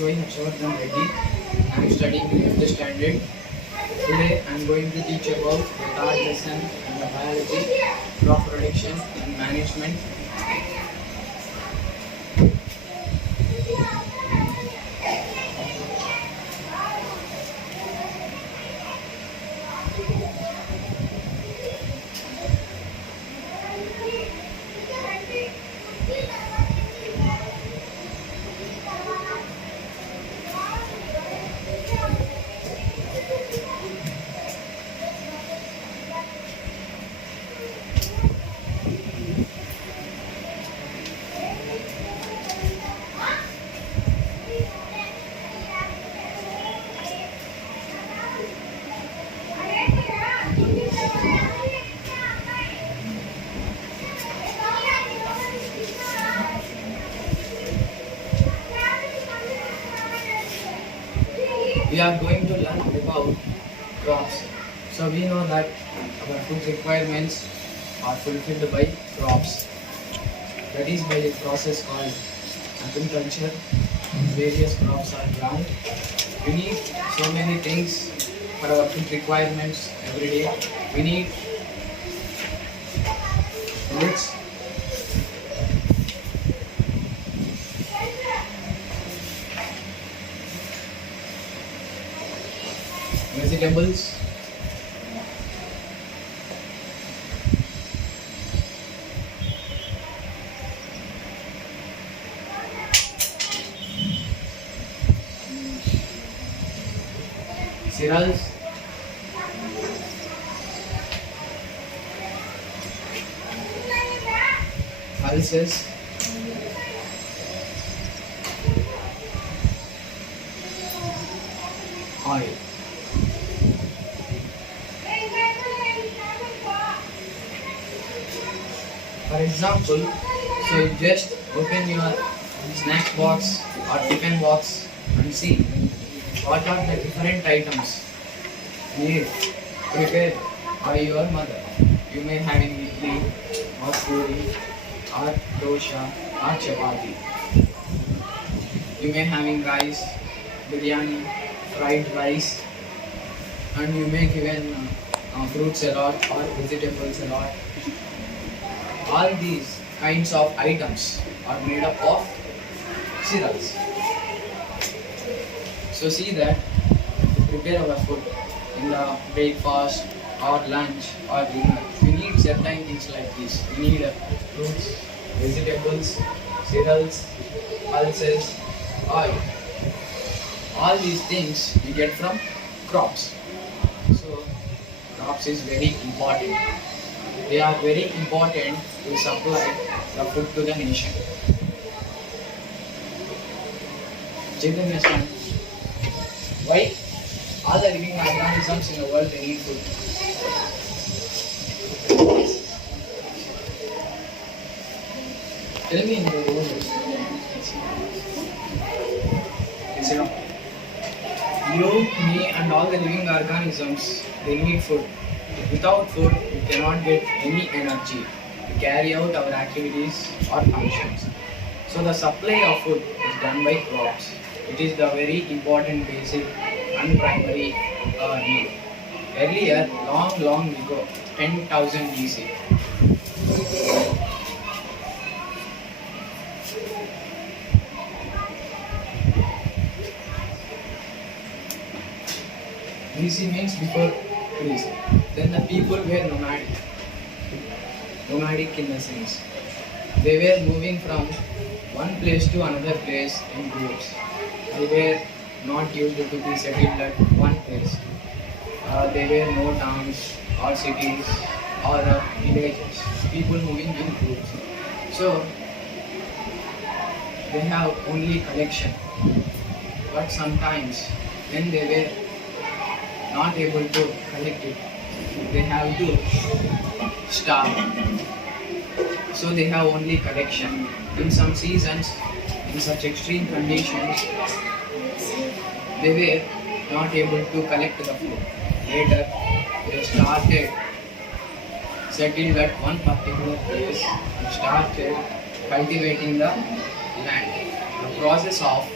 Joy Harshavardhan Reddy. I am studying in 5th standard. Today I am going to teach about the third lesson in the biology, crop production and management. We are going to learn about crops. So we know that our food requirements are fulfilled by crops. That is by a process called agriculture. Various crops are grown. We need so many things for our food requirements every day. We need fruits, vegetables, cereals, pulses, oil. For example, so you just open your snack box or tiffin box and see what are the different items made, prepared by your mother. You may having idli or puri or dosha or chapati. You may having rice, biryani, fried rice, and you may given fruits a lot or vegetables a lot. All these kinds of items are made up of cereals. So see that to prepare our food in the breakfast or lunch or dinner, we need certain things like this. We need fruits, vegetables, cereals, pulses, oil. All these things we get from crops. So crops is very important. They are very important to supply the food to the nation. Chaitanya stand. Why? All the living organisms in the world they need food. Tell me in your own words. Sit down. You, me, and all the living organisms they need food. Without food, we cannot get any energy to carry out our activities or functions. So the supply of food is done by crops. It is the very important basic and primary need. Earlier, long ago, 10,000 BC, BC means before Greece. Then the people were nomadic in the sense. They were moving from one place to another place in groups. They were not used to be settled at one place. There were no towns or cities or villages. People moving in groups. So they have only collection. But sometimes when they were not able to collect it, they have to starve. So they have only collection. In some seasons, in such extreme conditions, they were not able to collect the food. Later, they started settled at one particular place and started cultivating the land. The process of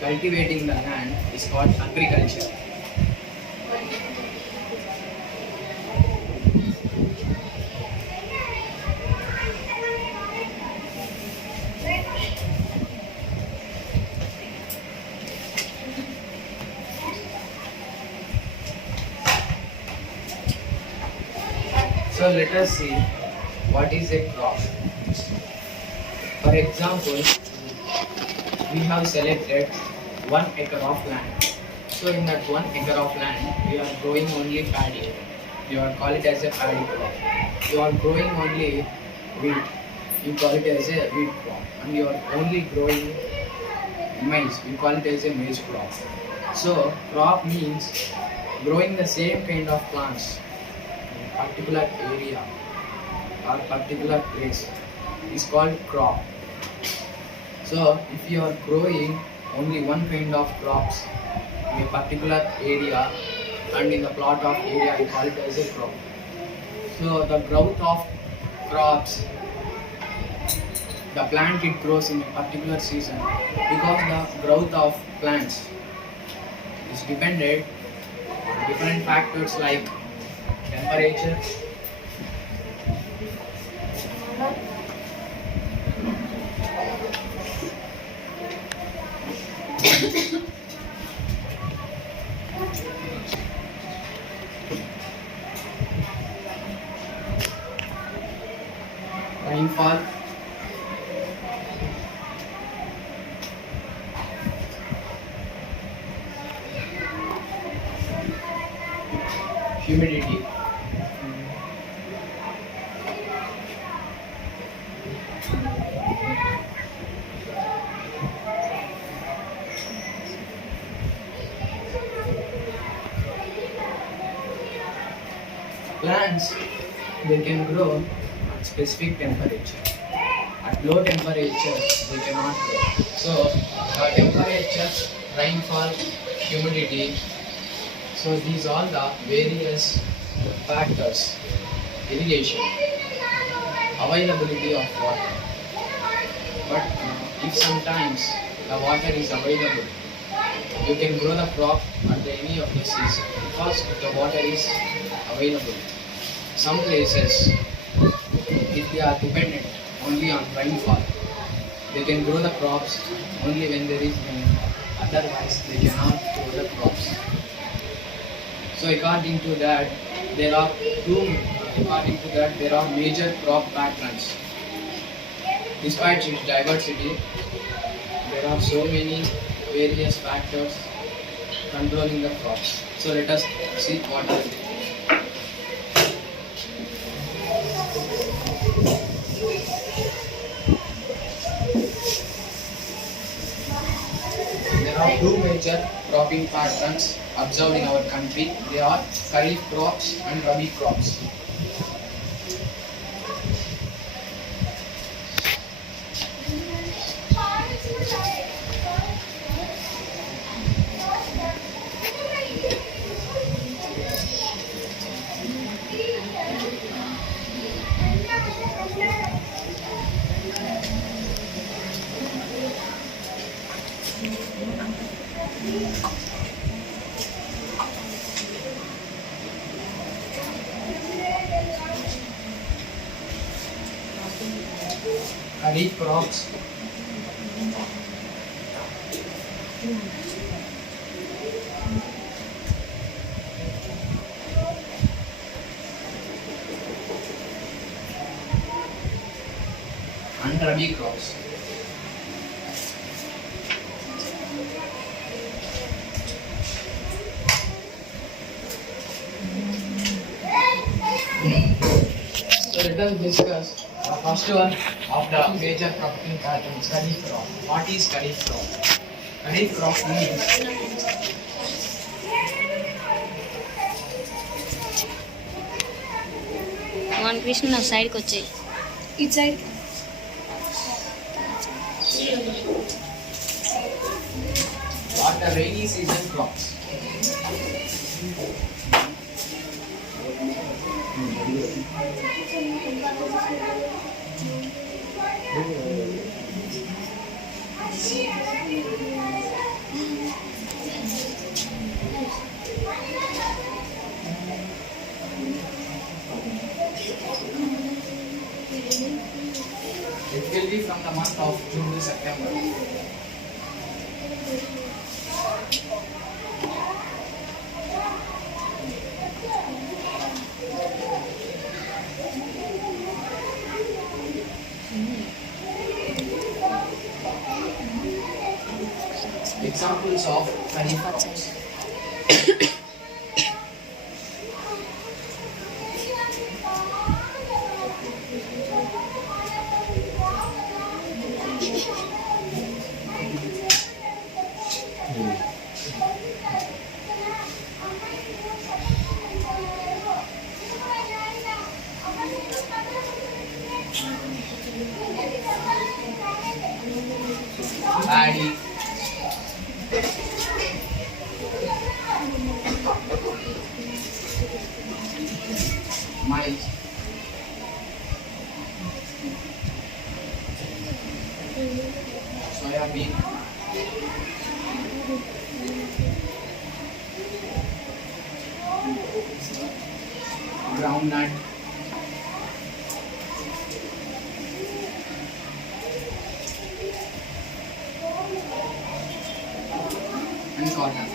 cultivating the land is called agriculture. So let us see what is a crop. For example, we have selected 1 acre of land. So in that 1 acre of land, we are growing only paddy. You are call it as a paddy crop. You are growing only wheat. You call it as a wheat crop. And you are only growing maize. We call it as a maize crop. So crop means growing the same kind of plants in a particular area or particular place is called crop. So if you are growing only one kind of crops in a particular area and in the plot of area, you call it as a crop. So the growth of crops, the plant it grows in a particular season because the growth of plants is dependent on different factors like temperature, rainfall, humidity. Plants, they can grow at specific temperature. At low temperature, they cannot grow. So, temperature, rainfall, humidity, so these are the various factors. Irrigation, availability of water. But if sometimes the water is available, you can grow the crop at any of the season because if the water is available. Some places, if they are dependent only on rainfall, they can grow the crops only when there is rainfall. Otherwise, they cannot grow the crops. So according to that, there are major crop patterns. Despite its diversity, there are so many various factors controlling the crops. So let us see what are they. There are two major cropping patterns observed in our country. They are Kharif crops and Rabi crops. Kharif crops, and Rabi crops. So let us discuss the first one of the major cropping patterns, Kharif crop. What is Kharif crop? Kharif crop means one Krishna నా సైడ్కి వచ్చాయి ఇటు side what the rainy season crops. of June to September. Examples of kharif crops. Paddy, maize, soybean, groundnut, and cotton.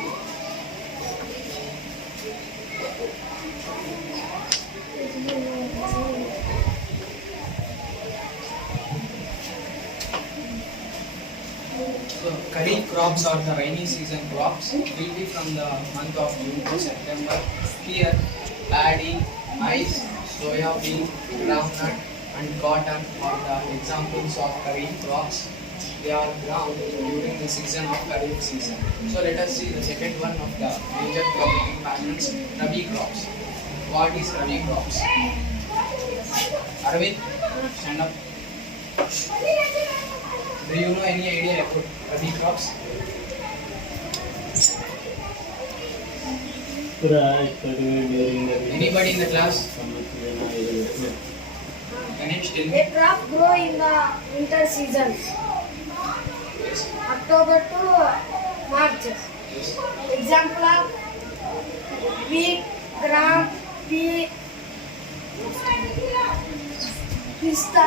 So, kharif crops are the rainy season crops, will be from the month of June to September. Here, paddy, maize, soya bean, groundnut, and cotton are the examples of kharif crops. They are ground during the season of kharif season. So, let us see the second one of the major cropping patterns, rabi crops. What is rabi crops? Arvind, stand up. Do you know any idea about rabi crops? Anybody in the class? Ganesh, tell me. A crop grow in the winter season, Yes. October to March. Yes. Example of wheat, gram, pea, pista.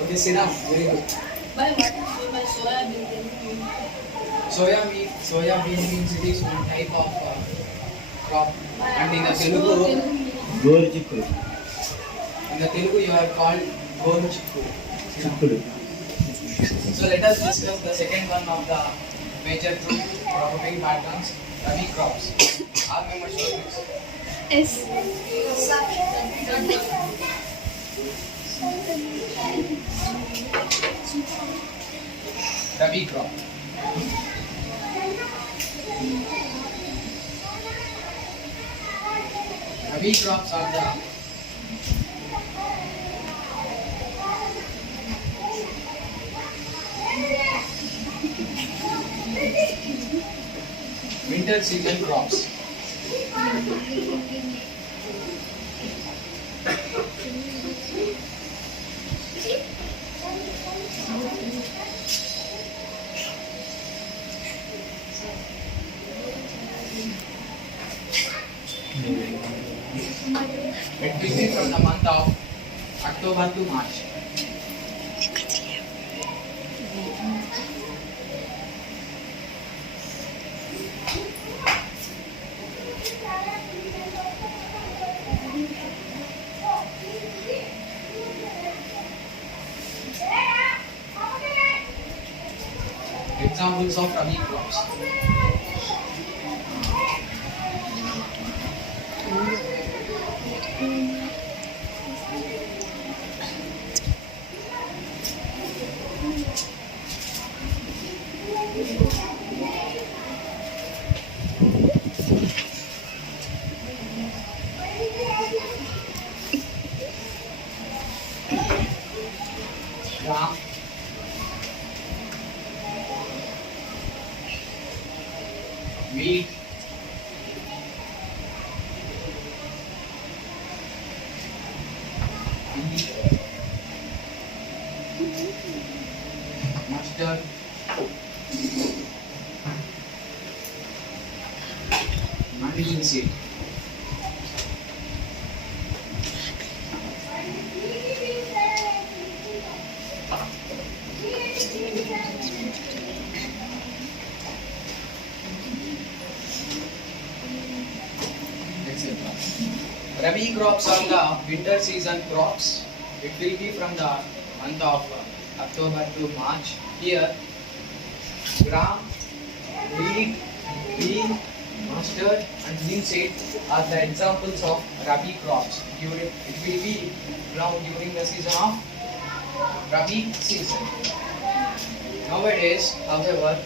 Okay, sit down. Very good. Soya bean means it is one type of crop, and in the Telugu you are called goru chikku. So let us discuss the second one of the major cropping patterns, rabi crops. All members know this. Rabi crop. Rabi crops are the winter season crops. It will be from the month of October to March. Examples of rabi crops. Gram, wheat, mustard, onion seed. Rabi crops are the winter season crops. It will be from the month of October to March. Here, gram, wheat, pea, mustard, and linseed are the examples of Rabi crops. It will be ground during the season of Rabi season. Nowadays, however,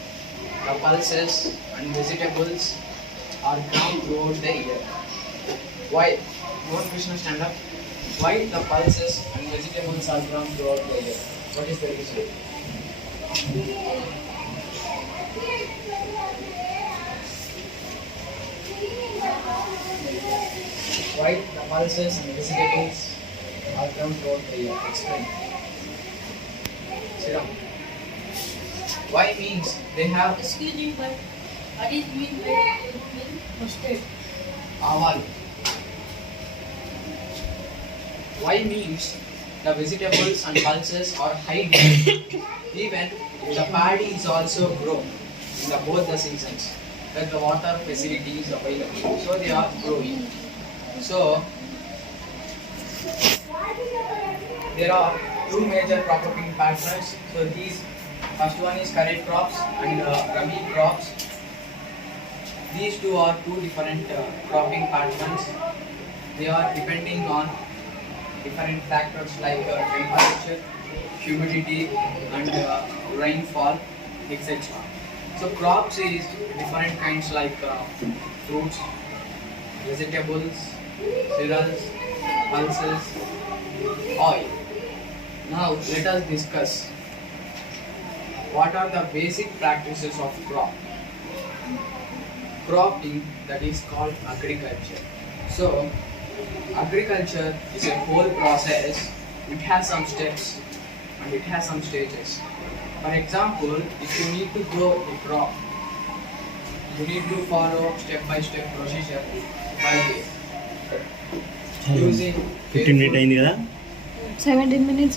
the pulses and vegetables are ground throughout the year. Why? You want Krishna stand up? Why the pulses and vegetables are ground throughout the year? What is the reason? Why the pulses and vegetables are ground throughout the year? Explain. Sit down. Why means they have Excuse me, but what is mean by mustard? aval. Why means the vegetables and pulses are high growth. Even the paddy is also grown in both the seasons. That the water facility is available, so they are growing. So there are two major cropping patterns. So these first one is kharif crops and rabi crops. These two are two different cropping patterns. They are depending on different factors like temperature, humidity, and rainfall, etc. So crops is different kinds like fruits, vegetables, cereals, pulses, oil. Now let us discuss what are the basic practices of crop. Cropping, that is called agriculture. So agriculture is a whole process. It has some steps and it has some stages. For example, if you need to grow a crop, you need to follow step-by-step procedure by using 15 minutes అయింది కదా 17 minutes.